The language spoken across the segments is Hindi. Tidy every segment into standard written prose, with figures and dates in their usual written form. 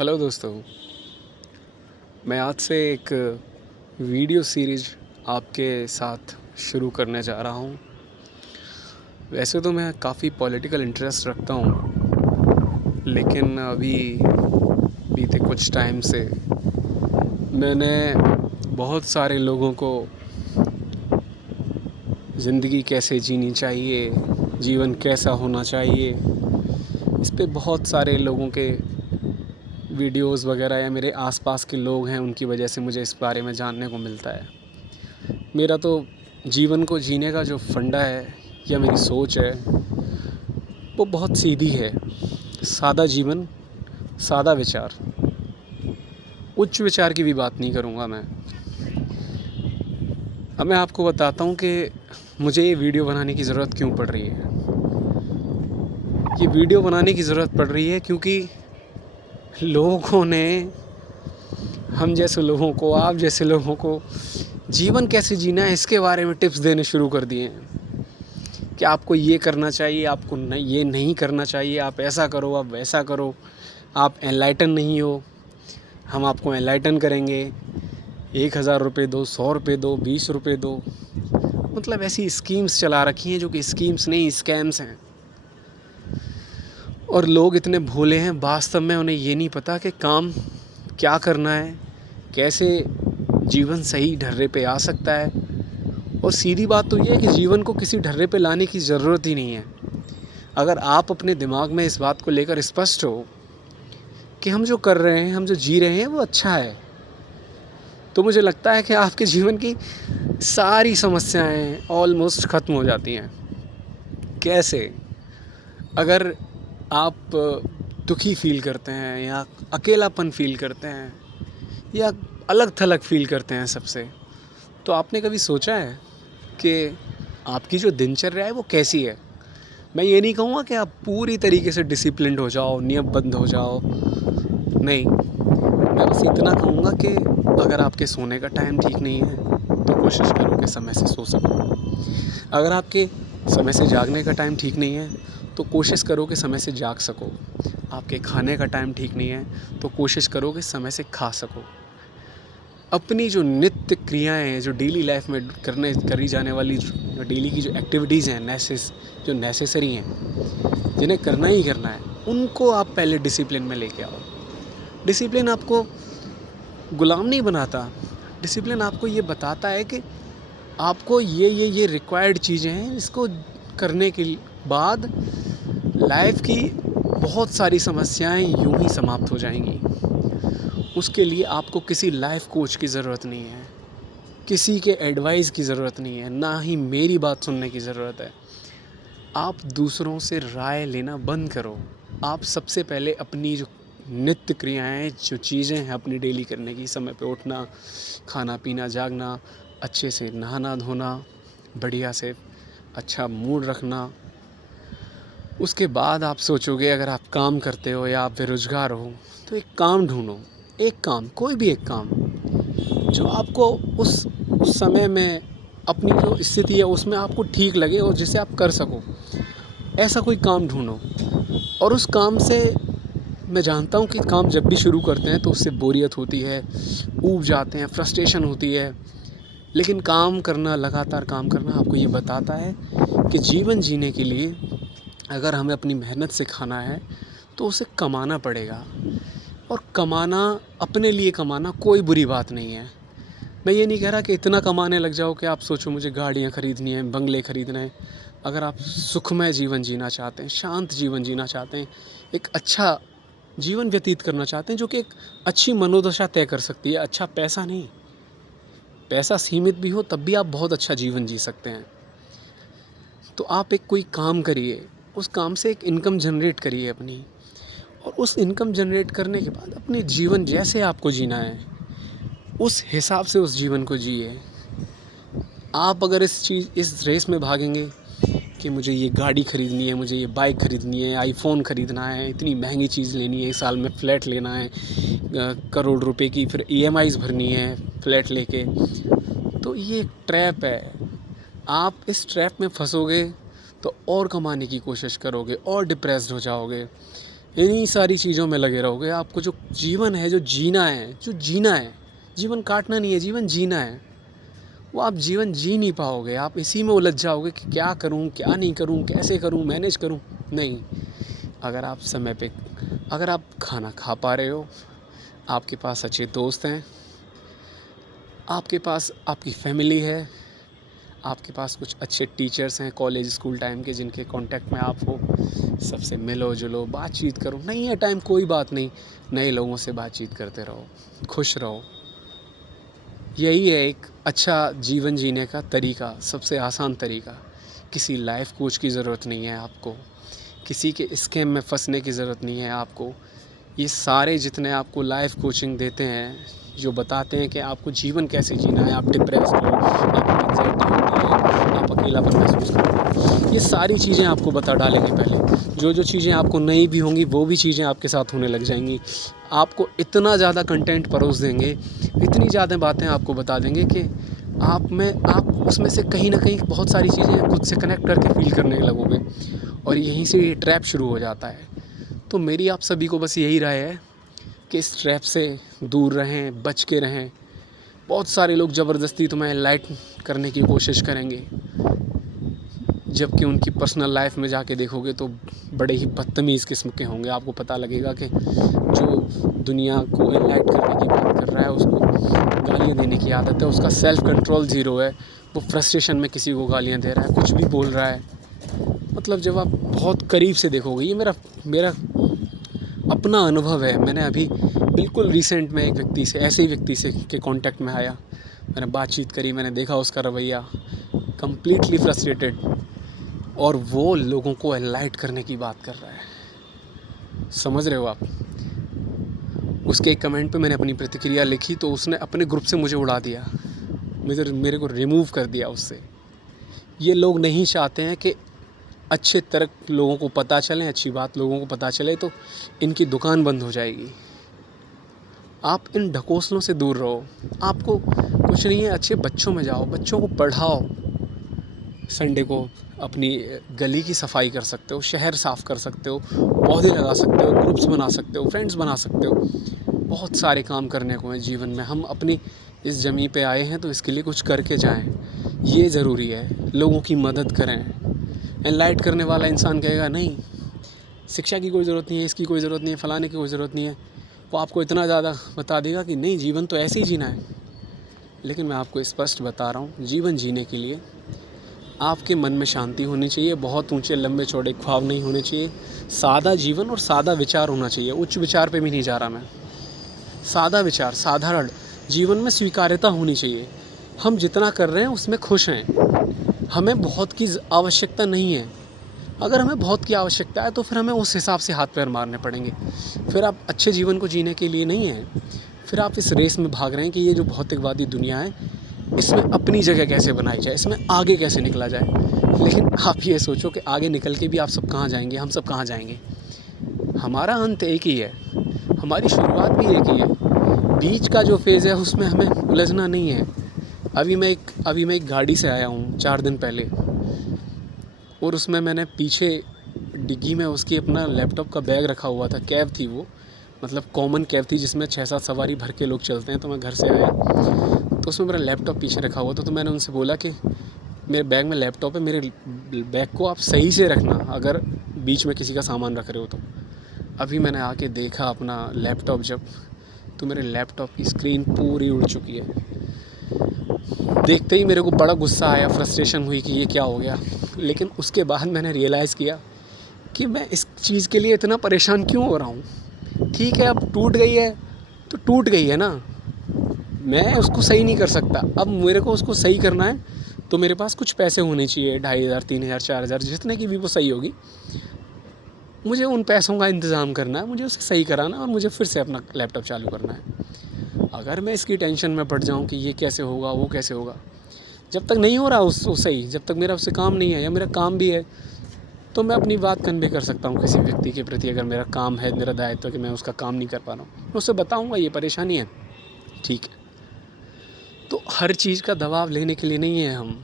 हेलो दोस्तों। मैं आज से एक वीडियो सीरीज़ आपके साथ शुरू करने जा रहा हूँ। वैसे तो मैं काफ़ी पॉलिटिकल इंटरेस्ट रखता हूँ, लेकिन अभी बीते कुछ टाइम से मैंने बहुत सारे लोगों को ज़िंदगी कैसे जीनी चाहिए, जीवन कैसा होना चाहिए, इस पे बहुत सारे लोगों के वीडियोस वगैरह या मेरे आसपास के लोग हैं, उनकी वजह से मुझे इस बारे में जानने को मिलता है। मेरा तो जीवन को जीने का जो फंडा है या मेरी सोच है वो बहुत सीधी है। सादा जीवन, सादा विचार। उच्च विचार की भी बात नहीं करूँगा मैं। अब मैं आपको बताता हूँ कि मुझे ये वीडियो बनाने की ज़रूरत क्यों पड़ रही है। ये वीडियो बनाने की ज़रूरत पड़ रही है क्योंकि लोगों ने, हम जैसे लोगों को, आप जैसे लोगों को जीवन कैसे जीना है इसके बारे में टिप्स देने शुरू कर दिए हैं कि आपको ये करना चाहिए, आपको नहीं, ये नहीं करना चाहिए, आप ऐसा करो, आप वैसा करो, आप एनलाइटन नहीं हो, हम आपको एनलाइटन करेंगे, 1000 रुपये दो, 100 रुपये दो, 20 रुपये दो। मतलब ऐसी स्कीम्स चला रखी हैं जो कि स्कीम्स नहीं, स्कैम्स हैं। और लोग इतने भोले हैं, वास्तव में उन्हें ये नहीं पता कि काम क्या करना है, कैसे जीवन सही ढर्रे पे आ सकता है। और सीधी बात तो ये है कि जीवन को किसी ढर्रे पे लाने की ज़रूरत ही नहीं है। अगर आप अपने दिमाग में इस बात को लेकर स्पष्ट हो कि हम जो कर रहे हैं, हम जो जी रहे हैं वो अच्छा है, तो मुझे लगता है कि आपके जीवन की सारी समस्याएं ऑलमोस्ट ख़त्म हो जाती हैं। कैसे? अगर आप दुखी फील करते हैं या अकेलापन फील करते हैं या अलग थलग फील करते हैं सबसे, तो आपने कभी सोचा है कि आपकी जो दिनचर्या है वो कैसी है? मैं ये नहीं कहूँगा कि आप पूरी तरीके से डिसिप्लिन्ड हो जाओ, नियमबद्ध हो जाओ, नहीं। मैं बस इतना कहूँगा कि अगर आपके सोने का टाइम ठीक नहीं है तो कोशिश करो कि समय से सो सको। अगर आपके समय से जागने का टाइम ठीक नहीं है तो कोशिश करो कि समय से जाग सको। आपके खाने का टाइम ठीक नहीं है तो कोशिश करो कि समय से खा सको। अपनी जो नित्य क्रियाएं हैं, जो डेली लाइफ में करी जाने वाली जो डेली की जो एक्टिविटीज़ हैं, जो नेसेसरी हैं, जिन्हें करना ही करना है, उनको आप पहले डिसिप्लिन में लेके आओ। डिसिप्लिन आपको गुलाम नहीं बनाता। डिसिप्लिन आपको ये बताता है कि आपको ये रिक्वायर्ड चीज़ें हैं, इसको करने के बाद लाइफ की बहुत सारी समस्याएं यूं ही समाप्त हो जाएंगी। उसके लिए आपको किसी लाइफ कोच की ज़रूरत नहीं है, किसी के एडवाइस की ज़रूरत नहीं है, ना ही मेरी बात सुनने की ज़रूरत है। आप दूसरों से राय लेना बंद करो। आप सबसे पहले अपनी जो नित्य क्रियाएं, जो चीज़ें हैं अपनी डेली करने की, समय पे उठना, खाना पीना, जागना, अच्छे से नहाना धोना, बढ़िया से अच्छा मूड रखना, उसके बाद आप सोचोगे। अगर आप काम करते हो या आप बेरोज़गार हो तो एक काम ढूंढो। एक काम, कोई भी एक काम जो आपको उस समय में, अपनी जो स्थिति है उसमें आपको ठीक लगे और जिसे आप कर सको, ऐसा कोई काम ढूंढो। और उस काम से, मैं जानता हूँ कि काम जब भी शुरू करते हैं तो उससे बोरियत होती है, ऊब जाते हैं, फ्रस्ट्रेशन होती है, लेकिन काम करना, लगातार काम करना आपको ये बताता है कि जीवन जीने के लिए अगर हमें अपनी मेहनत से खाना है तो उसे कमाना पड़ेगा। और कमाना, अपने लिए कमाना कोई बुरी बात नहीं है। मैं ये नहीं कह रहा कि इतना कमाने लग जाओ कि आप सोचो मुझे गाड़ियाँ ख़रीदनी हैं, बंगले ख़रीदने हैं। अगर आप सुखमय जीवन जीना चाहते हैं, शांत जीवन जीना चाहते हैं, एक अच्छा जीवन व्यतीत करना चाहते हैं जो कि एक अच्छी मनोदशा तय कर सकती है, अच्छा पैसा नहीं, पैसा सीमित भी हो तब भी आप बहुत अच्छा जीवन जी सकते हैं, तो आप एक कोई काम करिए, उस काम से एक इनकम जनरेट करिए अपनी, और उस इनकम जनरेट करने के बाद अपने जीवन जैसे आपको जीना है उस हिसाब से उस जीवन को जिए। आप अगर इस रेस में भागेंगे कि मुझे ये गाड़ी ख़रीदनी है, मुझे ये बाइक ख़रीदनी है, आईफोन ख़रीदना है, इतनी महंगी चीज़ लेनी है, एक साल में फ़्लैट लेना है, करोड़ रुपए की फिर ईएमआईज़ भरनी है फ़्लैट लेके, तो ये एक ट्रैप है। आप इस ट्रैप में फंसोगे तो और कमाने की कोशिश करोगे और डिप्रेस्ड हो जाओगे। इन्हीं सारी चीज़ों में लगे रहोगे, आपको जो जीवन है, जो जीना है, जीवन काटना नहीं है, जीवन जीना है, वो आप जीवन जी नहीं पाओगे। आप इसी में उलझ जाओगे कि क्या करूं, क्या नहीं करूं, कैसे करूं, मैनेज करूं। नहीं, अगर आप समय पे, अगर आप खाना खा पा रहे हो, आपके पास अच्छे दोस्त हैं, आपके पास आपकी फैमिली है, आपके पास कुछ अच्छे टीचर्स हैं कॉलेज स्कूल टाइम के जिनके कांटेक्ट में आप हो, सबसे मिलो जुलो, बातचीत करो। नहीं है टाइम, कोई बात नहीं, नए लोगों से बातचीत करते रहो, खुश रहो। यही है एक अच्छा जीवन जीने का तरीका, सबसे आसान तरीका। किसी लाइफ कोच की ज़रूरत नहीं है आपको, किसी के स्कैम में फंसने की ज़रूरत नहीं है आपको। ये सारे जितने आपको लाइफ कोचिंग देते हैं, जो बताते हैं कि आपको जीवन कैसे जीना है, आप डिप्रेस हो, आपको एंजाइटी होती है, आप अकेलापन महसूस करते हो, ये सारी चीज़ें आपको बता डालेंगे पहले। जो चीज़ें आपको नहीं भी होंगी वो भी चीज़ें आपके साथ होने लग जाएंगी। आपको इतना ज़्यादा कंटेंट परोस देंगे, इतनी ज़्यादा बातें आपको बता देंगे कि आप उसमें से कहीं ना कहीं बहुत सारी चीज़ें खुद से कनेक्ट करके फील करने लगोगे, और यहीं से ये ट्रैप शुरू हो जाता है। तो मेरी आप सभी को बस यही राय है कि इस ट्रैप से दूर रहें, बच के रहें। बहुत सारे लोग ज़बरदस्ती तुम्हें लाइट करने की कोशिश करेंगे, जबकि उनकी पर्सनल लाइफ में जाके देखोगे तो बड़े ही बदतमीज़ किस्म के होंगे। आपको पता लगेगा कि जो दुनिया को एनलाइट करने की बात कर रहा है उसको गालियाँ देने की आदत है, उसका सेल्फ कंट्रोल ज़ीरो है, वो फ्रस्ट्रेशन में किसी को गालियाँ दे रहा है, कुछ भी बोल रहा है। मतलब जब आप बहुत करीब से देखोगे, ये मेरा अपना अनुभव है। मैंने अभी बिल्कुल रिसेंट में एक व्यक्ति से, ऐसे ही व्यक्ति से के कांटेक्ट में आया, मैंने बातचीत करी, मैंने देखा उसका रवैया कम्प्लीटली फ्रस्ट्रेटेड, और वो लोगों को एनलाइट करने की बात कर रहा है। समझ रहे हो आप? उसके एक कमेंट पे मैंने अपनी प्रतिक्रिया लिखी तो उसने अपने ग्रुप से मुझे उड़ा दिया, मेरे को रिमूव कर दिया उससे। ये लोग नहीं चाहते हैं कि अच्छे तरह लोगों को पता चले, अच्छी बात लोगों को पता चले, तो इनकी दुकान बंद हो जाएगी। आप इन ढकोसलों से दूर रहो। आपको कुछ नहीं है, अच्छे बच्चों में जाओ, बच्चों को पढ़ाओ। संडे को अपनी गली की सफाई कर सकते हो, शहर साफ़ कर सकते हो, पौधे लगा सकते हो, ग्रुप्स बना सकते हो, फ्रेंड्स बना सकते हो। बहुत सारे काम करने को हैं जीवन में। हम अपनी इस ज़मीं पे आए हैं तो इसके लिए कुछ करके जाएं, ये ज़रूरी है। लोगों की मदद करें। एनलाइट करने वाला इंसान कहेगा नहीं, शिक्षा की कोई ज़रूरत नहीं है, इसकी कोई ज़रूरत नहीं है, फलाने की कोई ज़रूरत नहीं है। वो आपको इतना ज़्यादा बता देगा कि नहीं, जीवन तो ऐसे ही जीना है। लेकिन मैं आपको स्पष्ट बता रहा हूँ, जीवन जीने के लिए आपके मन में शांति होनी चाहिए, बहुत ऊंचे लंबे चौड़े ख्वाब नहीं होने चाहिए, सादा जीवन और सादा विचार होना चाहिए। उच्च विचार पे भी नहीं जा रहा मैं, सादा विचार, साधारण जीवन में स्वीकार्यता होनी चाहिए। हम जितना कर रहे हैं उसमें खुश हैं, हमें बहुत की आवश्यकता नहीं है। अगर हमें बहुत की आवश्यकता है तो फिर हमें उस हिसाब से हाथ पैर मारने पड़ेंगे। फिर आप अच्छे जीवन को जीने के लिए नहीं है, फिर आप इस रेस में भाग रहे हैं कि ये जो भौतिकवादी दुनिया है इसमें अपनी जगह कैसे बनाई जाए, इसमें आगे कैसे निकला जाए। लेकिन आप ये सोचो कि आगे निकल के भी आप सब कहाँ जाएंगे, हम सब कहाँ जाएंगे। हमारा अंत एक ही है, हमारी शुरुआत भी एक ही है। बीच का जो फेज़ है उसमें हमें उलझना नहीं है। अभी मैं एक गाड़ी से आया हूँ 4 दिन पहले, और उसमें मैंने पीछे डिग्गी में उसकी अपना लैपटॉप का बैग रखा हुआ था। कैब थी वो, मतलब कॉमन कैब थी जिसमें 6-7 सवारी भर के लोग चलते हैं। तो मैं घर से आया तो उसमें मेरा लैपटॉप पीछे रखा हुआ था। तो मैंने उनसे बोला कि मेरे बैग में लैपटॉप है, मेरे बैग को आप सही से रखना अगर बीच में किसी का सामान रख रहे हो तो। अभी मैंने आके देखा अपना लैपटॉप जब, तो मेरे लैपटॉप की स्क्रीन पूरी उड़ चुकी है। देखते ही मेरे को बड़ा गुस्सा आया, फ्रस्ट्रेशन हुई कि ये क्या हो गया। लेकिन उसके बाद मैंने रियलाइज़ किया कि मैं इस चीज़ के लिए इतना परेशान क्यों हो रहा हूँ। ठीक है, अब टूट गई है तो टूट गई है ना, मैं उसको सही नहीं कर सकता। अब मेरे को उसको सही करना है तो मेरे पास कुछ पैसे होने चाहिए, 2500, 3000, 4000, जितने की भी वो सही होगी। मुझे उन पैसों का इंतज़ाम करना है, मुझे उसे सही कराना है और मुझे फिर से अपना लैपटॉप चालू करना है। अगर मैं इसकी टेंशन में पड़ जाऊँ कि ये कैसे होगा, वो कैसे होगा, जब तक नहीं हो रहा उसको सही, जब तक मेरा उससे काम नहीं है या मेरा काम भी है, तो मैं अपनी बात कन्वे कर सकता हूँ किसी व्यक्ति के प्रति। अगर मेरा काम है, मेरा दायित्व है कि मैं उसका काम नहीं कर पा रहा हूँ, मैं उससे बताऊँगा ये परेशानी है, ठीक है। तो हर चीज़ का दबाव लेने के लिए नहीं है हम।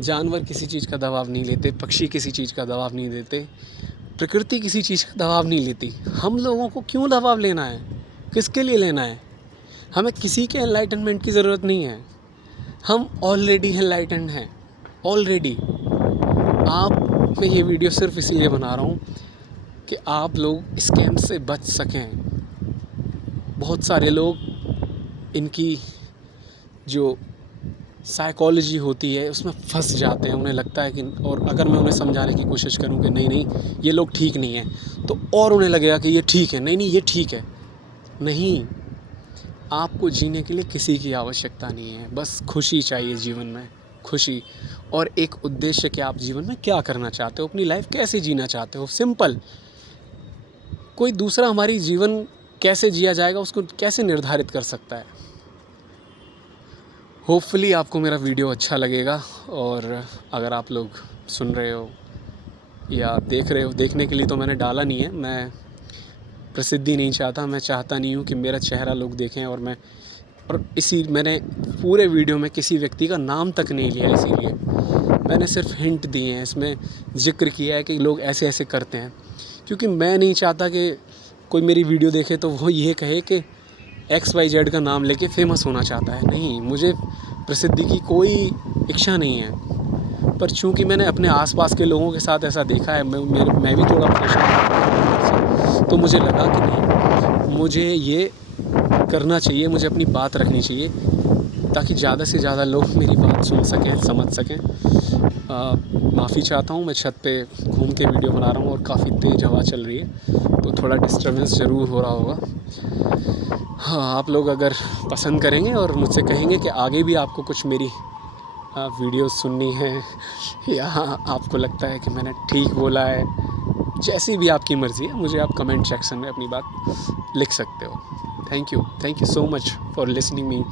जानवर किसी चीज़ का दबाव नहीं लेते, पक्षी किसी चीज़ का दबाव नहीं देते, प्रकृति किसी चीज़ का दबाव नहीं लेती। हम लोगों को क्यों दबाव लेना है, किसके लिए लेना है? हमें किसी के एनलाइटनमेंट की ज़रूरत नहीं है, हम ऑलरेडी एनलाइटेंड हैं ऑलरेडी। मैं ये वीडियो सिर्फ इसीलिए बना रहा हूँ कि आप लोग स्कैम से बच सकें। बहुत सारे लोग इनकी जो साइकोलॉजी होती है उसमें फंस जाते हैं। उन्हें लगता है कि, और अगर मैं उन्हें समझाने की कोशिश करूं कि नहीं ये लोग ठीक नहीं हैं, तो और उन्हें लगेगा कि ये ठीक है, नहीं ये ठीक है। नहीं, आपको जीने के लिए किसी की आवश्यकता नहीं है, बस खुशी चाहिए जीवन में, खुशी और एक उद्देश्य कि आप जीवन में क्या करना चाहते हो, अपनी लाइफ कैसे जीना चाहते हो, सिंपल। कोई दूसरा हमारी जीवन कैसे जिया जाएगा उसको कैसे निर्धारित कर सकता है? होपफुली आपको मेरा वीडियो अच्छा लगेगा, और अगर आप लोग सुन रहे हो या देख रहे हो, देखने के लिए तो मैंने डाला नहीं है, मैं प्रसिद्धि नहीं चाहता, मैं चाहता नहीं हूँ कि मेरा चेहरा लोग देखें, और मैंने पूरे वीडियो में किसी व्यक्ति का नाम तक नहीं लिया, इसीलिए मैंने सिर्फ हिंट दिए हैं, इसमें जिक्र किया है कि लोग ऐसे ऐसे करते हैं, क्योंकि मैं नहीं चाहता कि कोई मेरी वीडियो देखे तो वो ये कहे कि XYZ का नाम लेके फेमस होना चाहता है। नहीं, मुझे प्रसिद्धि की कोई इच्छा नहीं है, पर चूंकि मैंने अपने आसपास के लोगों के साथ ऐसा देखा है, मैं भी थोड़ा परेशान, तो मुझे लगा कि नहीं, मुझे ये करना चाहिए, मुझे अपनी बात रखनी चाहिए, ताकि ज़्यादा से ज़्यादा लोग मेरी बात सुन सकें, समझ सकें। माफ़ी चाहता हूँ, मैं छत पे घूम के वीडियो बना रहा हूँ और काफ़ी तेज़ हवा चल रही है, तो थोड़ा डिस्टर्बेंस ज़रूर हो रहा होगा। हाँ, आप लोग अगर पसंद करेंगे और मुझसे कहेंगे कि आगे भी आपको कुछ मेरी वीडियोस सुननी है, या आपको लगता है कि मैंने ठीक बोला है, जैसी भी आपकी मर्ज़ी है, मुझे आप कमेंट सेक्शन में अपनी बात लिख सकते हो। Thank you so much for listening me.